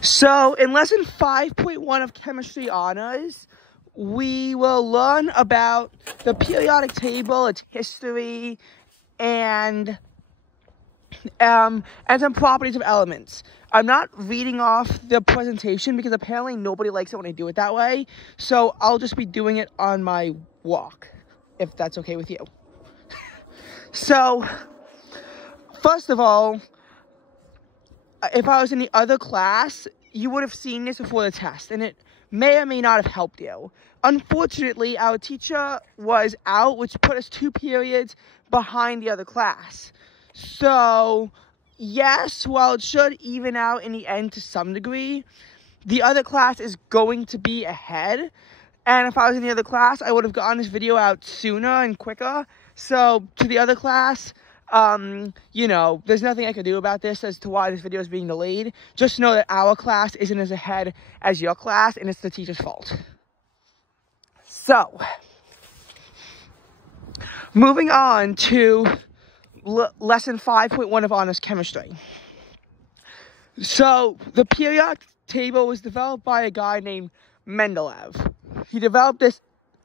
So in lesson 5.1 of Chemistry Honors, we will learn about the periodic table, its history, and some properties of elements. I'm not reading off the presentation because apparently nobody likes it when I do it that way. So I'll just be doing it on my walk, if that's okay with you. So, first of all, if I was in the other class, you would have seen this before the test, and it may or may not have helped you. Unfortunately, our teacher was out, which put us 2 periods behind the other class. So, yes, while it should even out in the end to some degree, the other class is going to be ahead. And if I was in the other class, I would have gotten this video out sooner and quicker. So, to the other class, there's nothing I can do about this as to why this video is being delayed. Just know that our class isn't as ahead as your class, and it's the teacher's fault. So, moving on to lesson 5.1 of Honors Chemistry. So, the periodic table was developed by a guy named Mendeleev. He developed this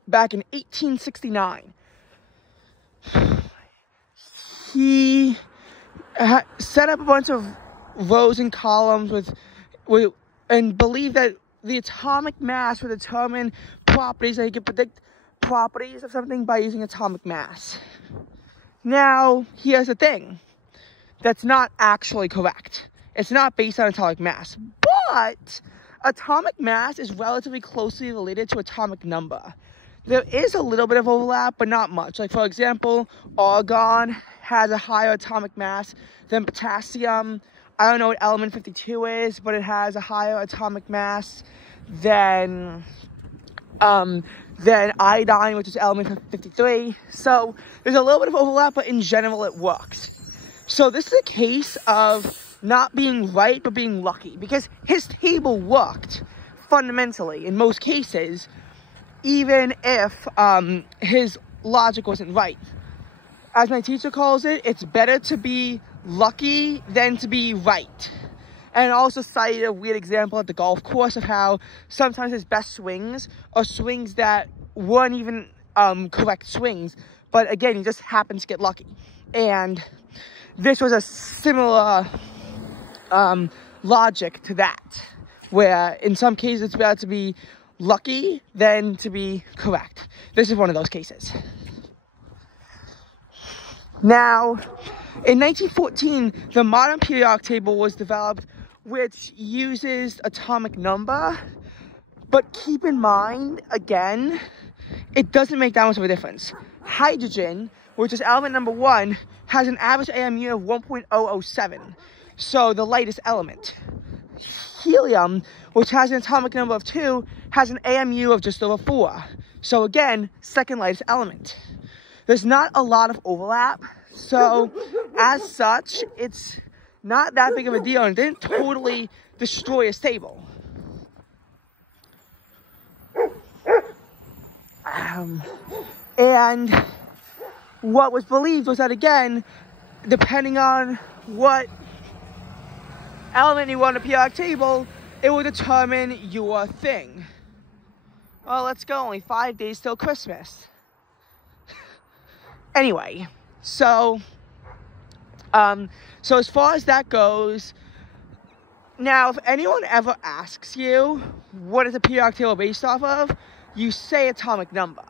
back in 1869. He set up a bunch of rows and columns and believed that the atomic mass would determine properties, that he could predict properties of something by using atomic mass. Now, here's the thing. That's not actually correct. It's not based on atomic mass, but atomic mass is relatively closely related to atomic number. There is a little bit of overlap, but not much. Like, for example, argon has a higher atomic mass than potassium. I don't know what element 52 is, but it has a higher atomic mass than iodine, which is element 53. So there's a little bit of overlap, but in general it works. So this is a case of not being right, but being lucky, because his table worked fundamentally in most cases, even if his logic wasn't right. As my teacher calls it, it's better to be lucky than to be right. And also cited a weird example at the golf course of how sometimes his best swings are swings that weren't even correct swings, but again, he just happened to get lucky. And this was a similar logic to that, where in some cases it's better to be lucky than to be correct. This is one of those cases. Now, in 1914, the modern periodic table was developed, which uses atomic number, but keep in mind, again, it doesn't make that much of a difference. Hydrogen, which is element number 1, has an average AMU of 1.007, so the lightest element. Helium, which has an atomic number of 2, has an AMU of just over 4, so again, second lightest element. There's not a lot of overlap, so as such, it's not that big of a deal, and it didn't totally destroy his table. And what was believed was that, again, depending on what element you want on the periodic table, it will determine your thing. Well, let's go, only 5 days till Christmas. Anyway, so as far as that goes, now if anyone ever asks you what is a periodic table based off of, you say atomic number,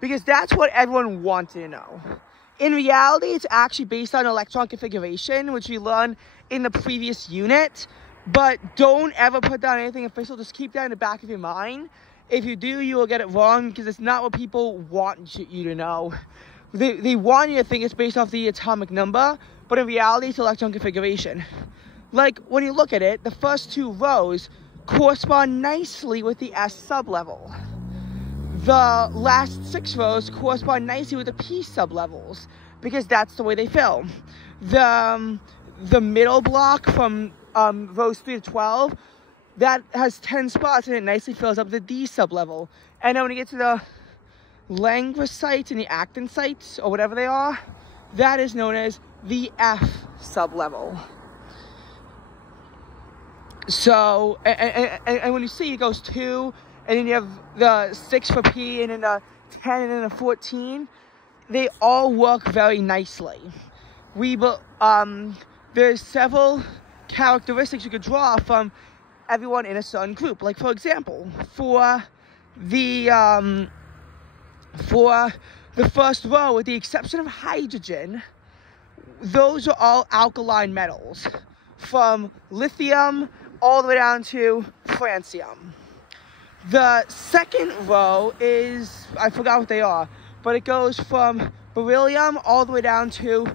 because that's what everyone wanted to know. In reality, it's actually based on electron configuration, which we learned in the previous unit, but don't ever put down anything official. Just keep that in the back of your mind. If you do, you will get it wrong, because it's not what people want you to know. They want you to think it's based off the atomic number, but in reality, it's electron configuration. Like, when you look at it, the first 2 rows correspond nicely with the S sublevels. The last 6 rows correspond nicely with the P sublevels, because that's the way they fill. The middle block from rows 3 to 12, that has 10 spots, and it nicely fills up the D sublevel. And then when you get to the Langres sites and the Acton sites, or whatever they are, that is known as the F sublevel. So, and when you see it goes 2, and then you have the 6 for P, and then the 10, and then the 14, they all work very nicely. There's several characteristics you could draw from everyone in a certain group. Like, for example, for the first row, with the exception of hydrogen, those are all alkaline metals, from lithium all the way down to francium. The second row is, I forgot what they are, but it goes from beryllium all the way down to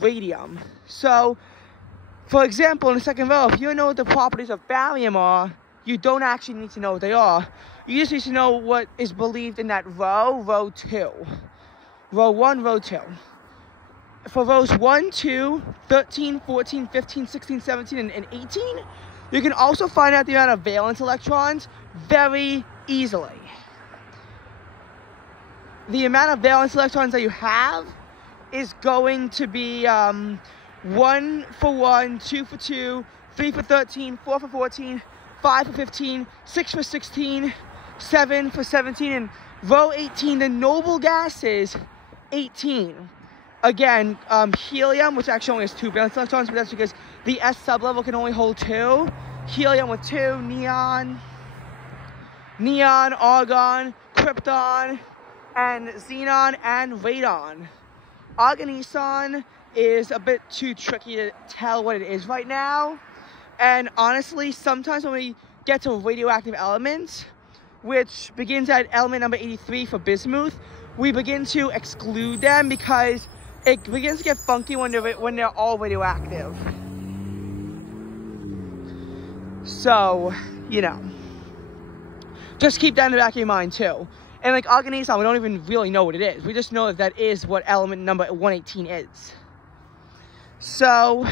radium. So, for example, in the second row, if you know what the properties of barium are, you don't actually need to know what they are. You just need to know what is believed in that row 2. Row 1, row 2. For rows 1, 2, 13, 14, 15, 16, 17, and 18, you can also find out the amount of valence electrons very easily. The amount of valence electrons that you have is going to be 1 for 1, 2 for 2, 3 for 13, 4 for 14, 5 for 15, 6 for 16, 7 for 17, and row 18, the noble gas is 18. Again, helium, which actually only has 2 valence electrons, but that's because the S sublevel can only hold 2. Helium with 2, neon, argon, krypton, and xenon, and radon. Argoneson is a bit too tricky to tell what it is right now. And honestly, sometimes when we get to radioactive elements, which begins at element number 83 for bismuth, we begin to exclude them because it begins to get funky when they're all radioactive. So, just keep that in the back of your mind too. And like argoneson, we don't even really know what it is. We just know that that is what element number 118 is. So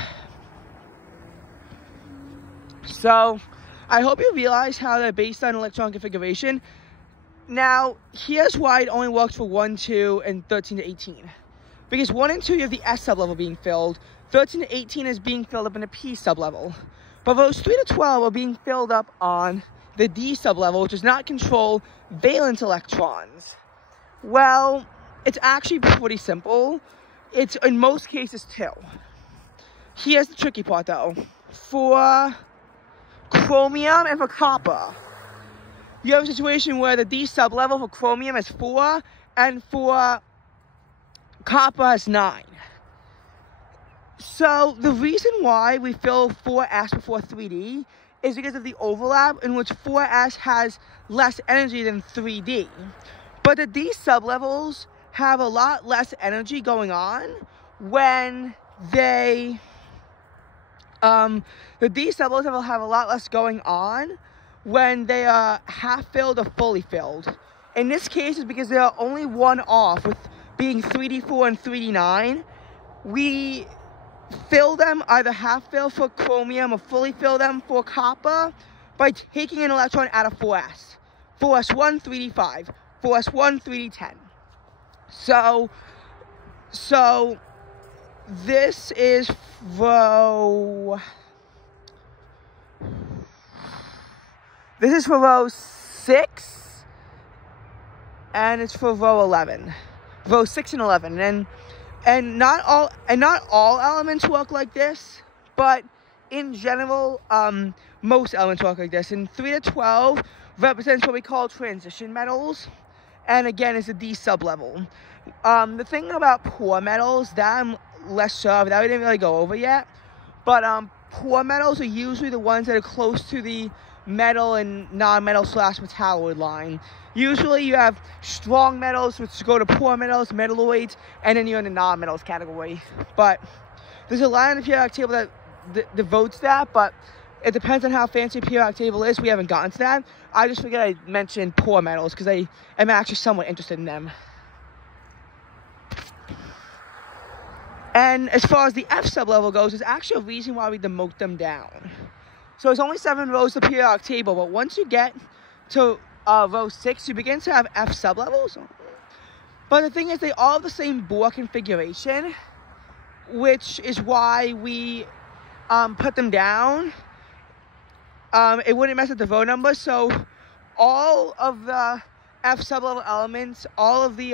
I hope you realize how they're based on electron configuration. Now, here's why it only works for 1, 2, and 13 to 18. Because 1 and 2, you have the S sublevel being filled. 13 to 18 is being filled up in the P sublevel. But those 3 to 12 are being filled up on the D sublevel, which does not control valence electrons. Well, it's actually pretty simple. It's, in most cases, 2. Here's the tricky part, though. For chromium and for copper, you have a situation where the D sublevel for chromium is 4, and for copper has 9. So the reason why we fill 4s before 3d is because of the overlap in which 4s has less energy than 3d. But the D sublevels have a lot less energy going on when they the D sublevels have a lot less going on when they are half filled or fully filled. In this case, it's because they are only one off, with being 3d4 and 3d9. We fill them either half fill for chromium or fully fill them for copper by taking an electron out of 4s. 4s1, 3d5, 4s1, 3d10. So this is row. This is for row 6, and it's for row 11. Row 6 and 11, and not all elements work like this, but in general, most elements work like this. And 3 to 12 represents what we call transition metals, and again, it's a D sublevel. The thing about poor metals that I'm less sure of, that we didn't really go over yet, but poor metals are usually the ones that are close to the metal and non-metal / metalloid line. Usually you have strong metals, which go to poor metals, metalloids, and then you're in the non-metals category. But there's a line on the periodic table that devotes that, but it depends on how fancy the periodic table is. We haven't gotten to that. I just figured I'd mention poor metals because I am actually somewhat interested in them. And as far as the F sublevel goes, there's actually a reason why we demote them down. So it's only 7 rows of the periodic table, but once you get to row 6, you begin to have F sublevels. But the thing is, they all have the same Bohr configuration, which is why we put them down. it wouldn't mess with the vote number. So all of the F sublevel elements, all of the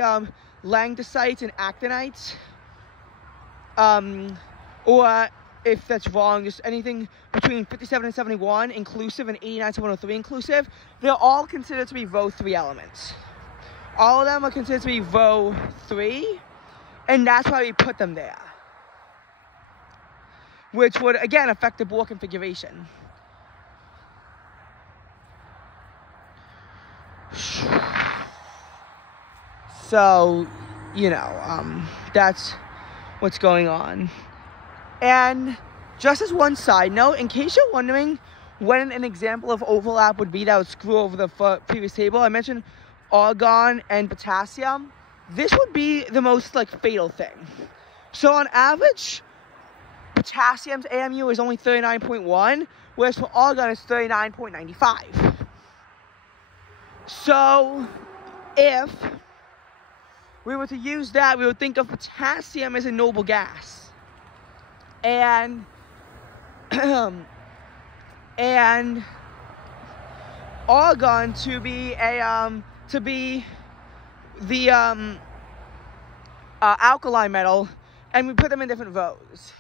lanthanides and actinides, or if that's wrong, just anything between 57 and 71 inclusive and 89 to 103 inclusive, they're all considered to be Rho 3 elements. All of them are considered to be Rho 3, and that's why we put them there, which would, again, affect the Bohr configuration. So, you know, that's what's going on. And just as one side note, in case you're wondering when an example of overlap would be that would screw over the previous table, I mentioned argon and potassium. This would be the most, like, fatal thing. So on average, potassium's AMU is only 39.1, whereas for argon it's 39.95. So if we were to use that, we would think of potassium as a noble gas, and and argon to be the alkali metal, and we put them in different rows.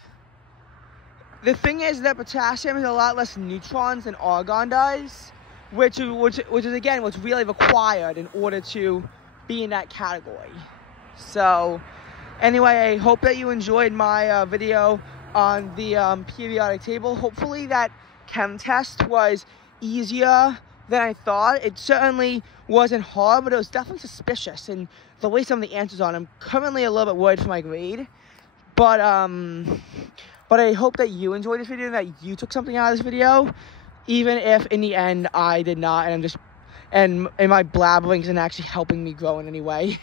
The thing is that potassium has a lot less neutrons than argon does, which is again what's really required in order to be in that category. So anyway, I hope that you enjoyed my video on the periodic table. Hopefully that chem test was easier than I thought. It certainly wasn't hard, but it was definitely suspicious, and the way some of the answers are, I'm currently a little bit worried for my grade. But I hope that you enjoyed this video and that you took something out of this video, even if in the end I did not, and my blabbering isn't actually helping me grow in any way.